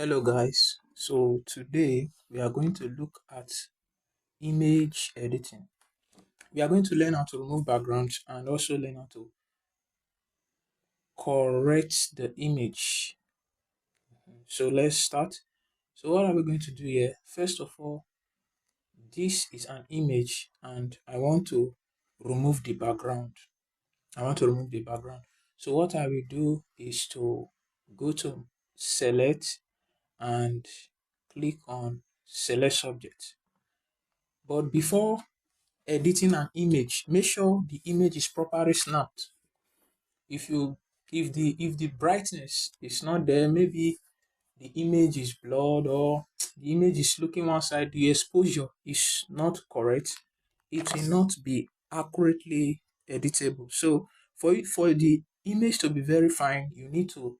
Hello guys, so today we are going to look at image editing. We are going to learn how to remove backgrounds and also learn how to correct the image. So let's start. So what are we going to do here? First of all, this is an image and I want to remove the background. So what I will do is to go to select and click on select subject. But before editing an image, make sure the image is properly snapped. If you if the brightness is not there, maybe the image is blurred or the image is looking one side, the exposure is not correct, it will not be accurately editable. So for the image to be very fine, you need to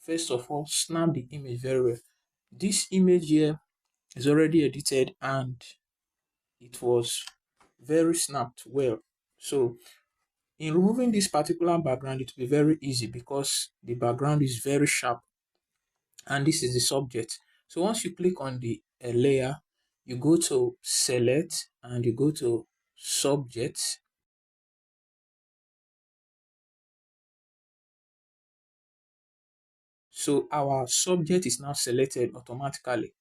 first of all snap the image very well. This image here is already edited and it was very snapped well. So in removing this particular background, it will be very easy because the background is very sharp and this is the subject. So once you click on the layer, you go to select and you go to subject. So our subject is now selected automatically.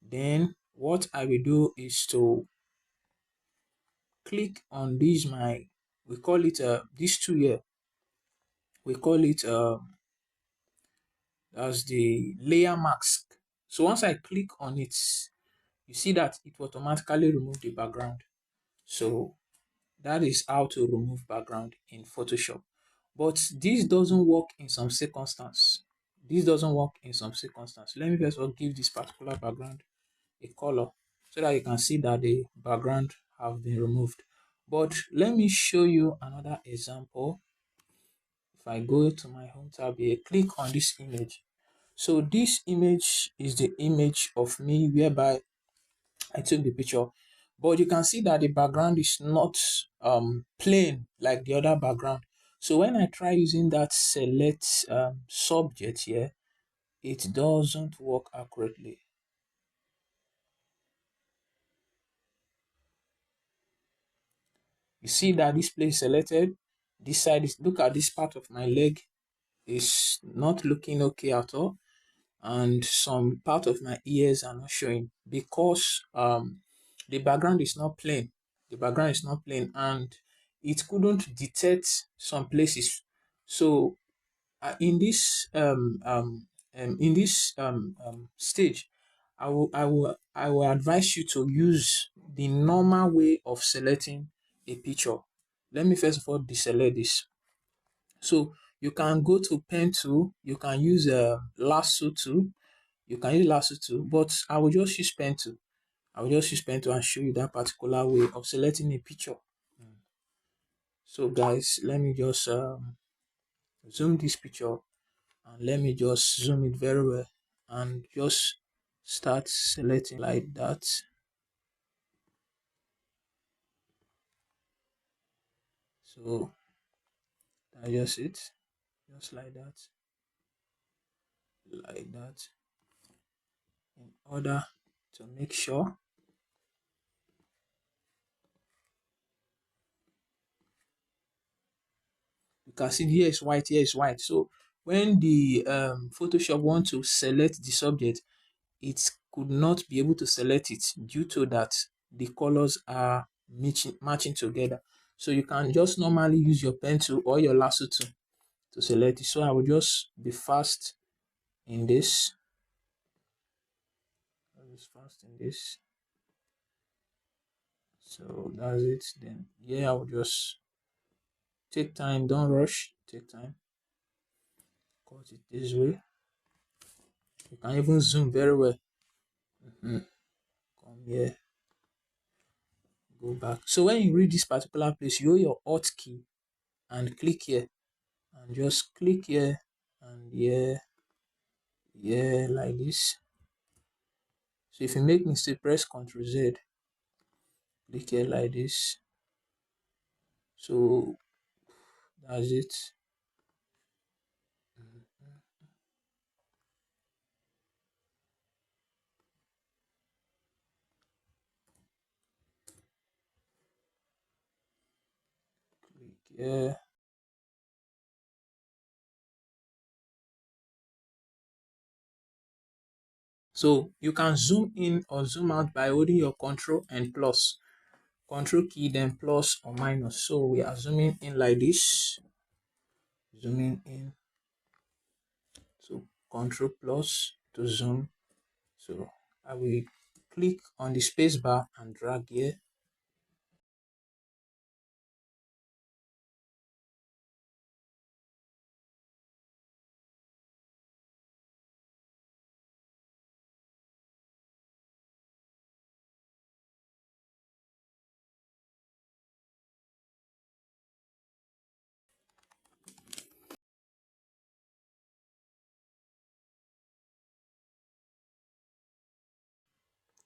Then what I will do is to click on this we call it these two here. We call it as the layer mask. So once I click on it, you see that it will automatically remove the background. So that is how to remove background in Photoshop. But this doesn't work in some circumstances. Let me first of all give this particular background a color so that you can see that the background have been removed. But let me show you another example. If I go to my home tab here, click on this image. So this image is the image of me whereby I took the picture, but you can see that the background is not plain like the other background. So when I try using that select subject here, it doesn't work accurately. You see that this place selected, this side is, look at this part of my leg is not looking okay at all, and some part of my ears are not showing because the background is not plain. And it couldn't detect some places. So in this stage, I will advise you to use the normal way of selecting a picture. Let me first of all deselect this. So you can go to pen tool, you can use a lasso tool, but I will just use pen tool. And show you that particular way of selecting a picture. So guys, let me just zoom this picture and let me just zoom it very well and just start selecting like that. So that's just it, just like that, in order to make sure. You can see here is white, here is white. So when the Photoshop want to select the subject, it could not be able to select it due to that the colors are matching together. So you can just normally use your pen tool or your lasso tool to select it. So I will just be fast in this. So that's it. Then I will just take time, don't rush, take time. Cut it this way. You can even zoom very well. Come here, go back. So when you read this particular place, you hold your Alt key and click here, and just click here and here, like this. So if you make mistake, press Ctrl Z, click here like this. So that's it. Click here. So you can zoom in or zoom out by holding your control and plus. Control key, then plus or minus. So we are zooming in like this. Zooming in. So control plus to zoom. So I will click on the space bar and drag here.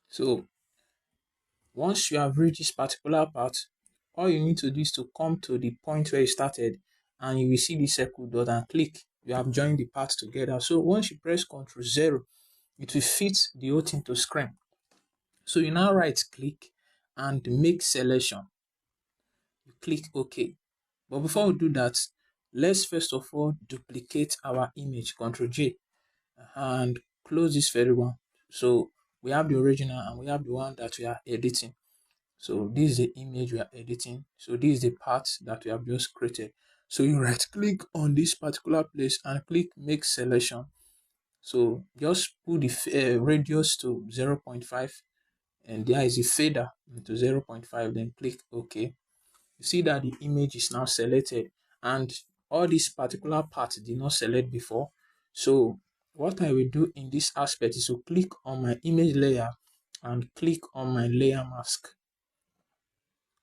So once you have reached this particular part, all you need to do is to come to the point where you started and you will see the circle dot and click. You have joined the parts together. So once you press Ctrl 0, it will fit the whole thing to screen. So you now right click and make selection. You click OK. But before we do that, let's first of all duplicate our image, Ctrl J, and close this very one. So we have the original and we have the one that we are editing. So this is the image we are editing. So this is the part that we have just created. So you right click on this particular place and click make selection. So just put the radius to 0.5 and there is a fader to 0.5, then click OK. You see that the image is now selected and all this particular part did not select before. So what I will do in this aspect is to click on my image layer and click on my layer mask.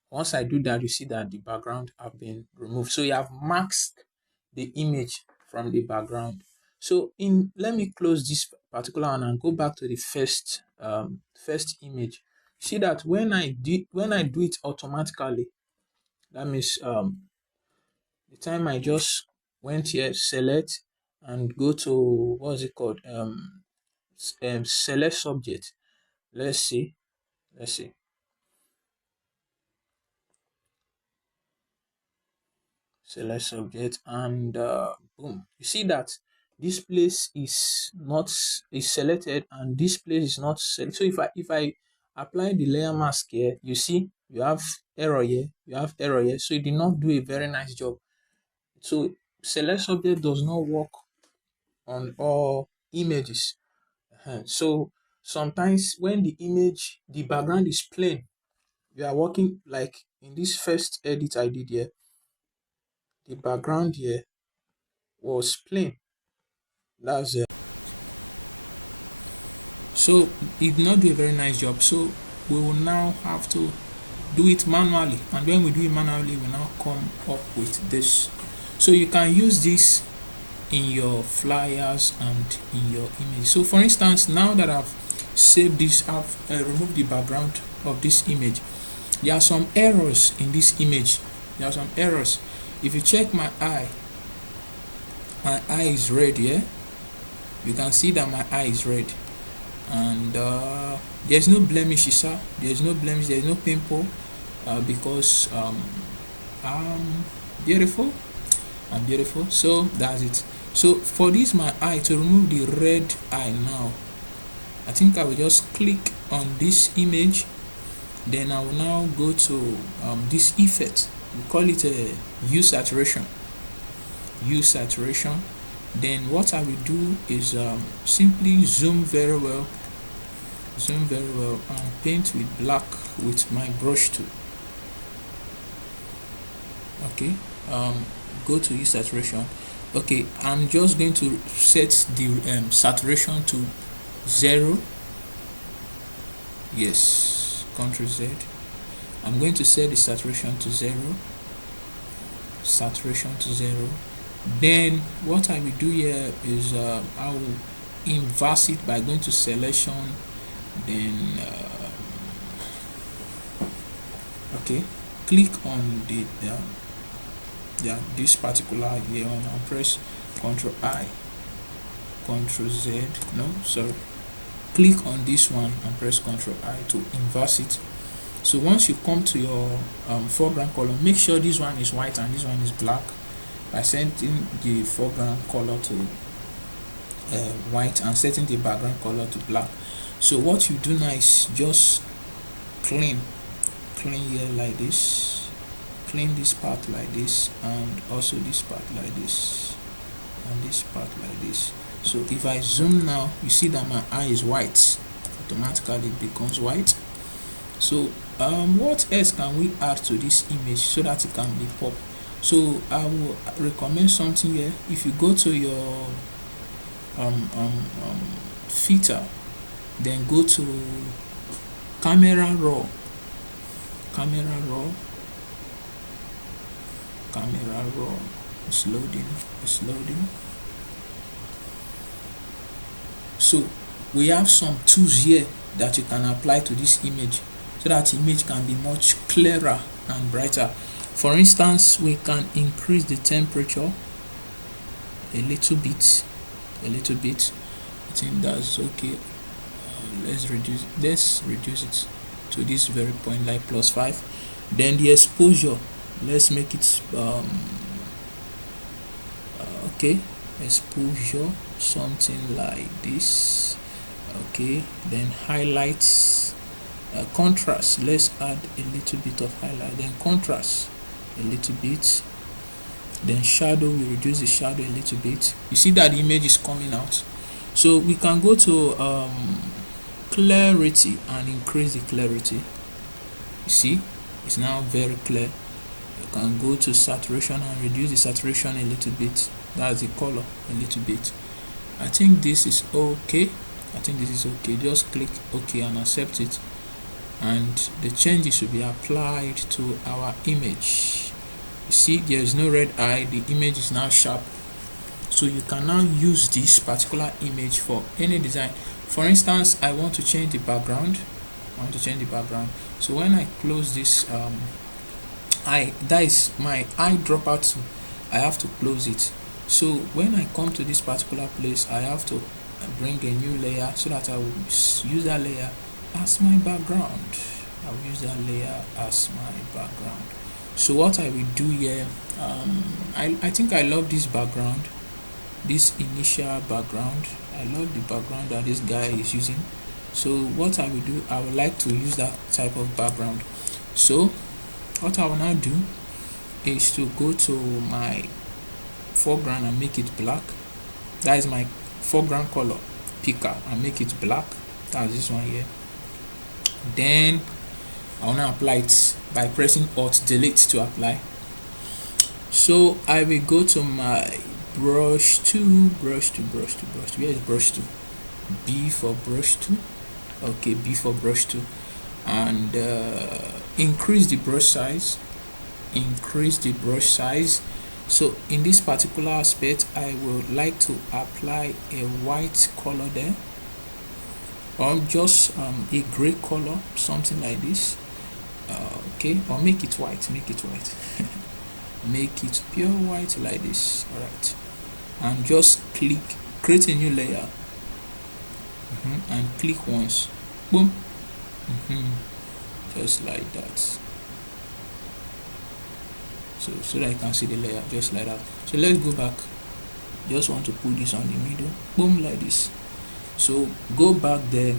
Once I do that, you see that the background have been removed. So you have masked the image from the background. So let me close this particular one and go back to the first image. See that when I do it automatically, that means the time I just went here, select and go to what's it called? Select subject. Let's see. Select subject and boom. You see that this place is selected and this place is not selected. So if I apply the layer mask here, you see you have error here, so it did not do a very nice job. So select subject does not work on all images. So sometimes when the background is plain, you are working like in this first edit I did here, the background here was plain. That's it. So it did not do a very nice job. So we will now have to do it manually, and when we do it manually, we now come up with this. So you can use this in your flyers and in your image. So for instance, now that I've saved this, I've removed the background of this image. There are some errors in this image. There are some errors. If you check my eye is red here. You can see that my eye is red, and there's no blemishes, sir. There's no blemish, there's no pimple, because I'm beautiful. So that's it. So for this my eye, to remove the red eye now, I think I will just click on this image, then I will now go to this effect. We call it a hue saturation. Then what I will do is simply zoom very well and paint with black with my brush tool. Okay, go to hue saturation. Okay, I'm just going to set the saturation to 0. Yes, Ctrl Z. I'm going to set the saturation to 0. Then what I will do here is I will inverse it by going to selection, then okay, click on this particular here and press Ctrl I. Ctrl Z, no, sorry, click on this one and press Ctrl I to inverse it. So once you come to your foreground color, make sure this one is white and this one is black by setting the foreground color to white and setting the background color to black. So what you do now is just clean here like this, clean this part like this, and also this part like this, and this part like this. So if I zoom now, you see that my eye is white, automatically it becomes white. So what else can we add to this image so that it can be pop? So I will recommend something here. If you go to your filter, then go to camera raw, it's loading. So we have some tools here that you can apply to this image so that image can be much clearer and brighter. For instance, we can increase the temperature a little bit. I think that's okay. Let's reduce it to this very point, like +5. Then the exposure, let's make it okay, exposure something like this. Okay, then highlights, contrast, let's add a little bit of highlight, then contrast a little bit, then shadow, we reduce the shadow a little bit. You see that the image is coming out. So we can go to clarity and increase the clarity. You see, it's now very clear. You can go to saturation and reduce the saturation a little bit. That's the color a little bit. I think this is okay. Just click OK and accept it, and the changes will be applied to our image. You see, there is no red eye, the image is now sharp. So you can now use this particular image for any design. For instance, I want to change the background. So when I close this that is my eye dropout, I have to close it. So when I come to this particular place, I have to bring a new layer so that I will use that layer as my background. So what I will do here, I think I love this background, this initial background. I love the background that this guy is using. So what I will do, I would like to use that type of background. So what I will now do is to go to my foreground and make it black. That is my foreground color picker, and make it black. That's this one here. Then I want to apply it by pressing Alt Delete to apply. So I will go to my brush tool. Where is brush tool? B for brush tool. Okay, B for brush tool, and increase the brush size. So in this particular aspect, I would like to apply a white color there, or just a gray color, something like this. Okay, or make it white. Make it pure white like this. All right, and just create a new layer, and click once, boom, just like that. So that I can see the layer, just like that. So let's go back. Just want to put this on the middle, boom, like this. So go back there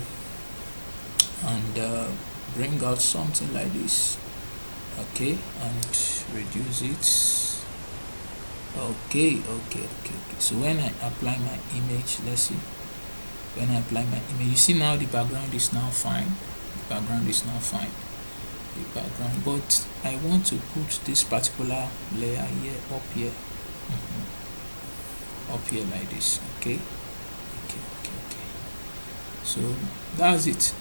and bring out something like this. Okay, and reduce it. Okay. So when I apply my image, let's see. When I apply my image, you see now the background is now fine. But I want to put this particular layer here, up here like this. Okay. So that's it.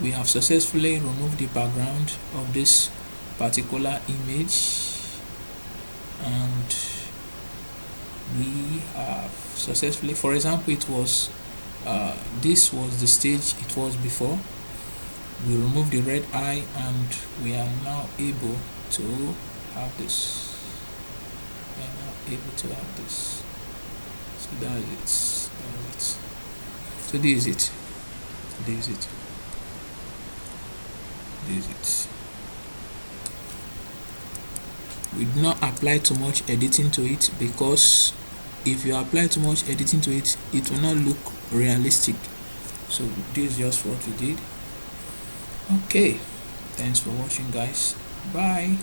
We have successfully removed the background of this particular image, and we have successfully, for example, it was this was the stage it was before. We remove the red eye, and we are now able to have this. So that is it. So this is it. This is it. This is it. We do not apply too much editing to it, because if you apply too much editing to it, it will not look realistic. So this is just what we did. Okay, thanks for watching, guys. Bye.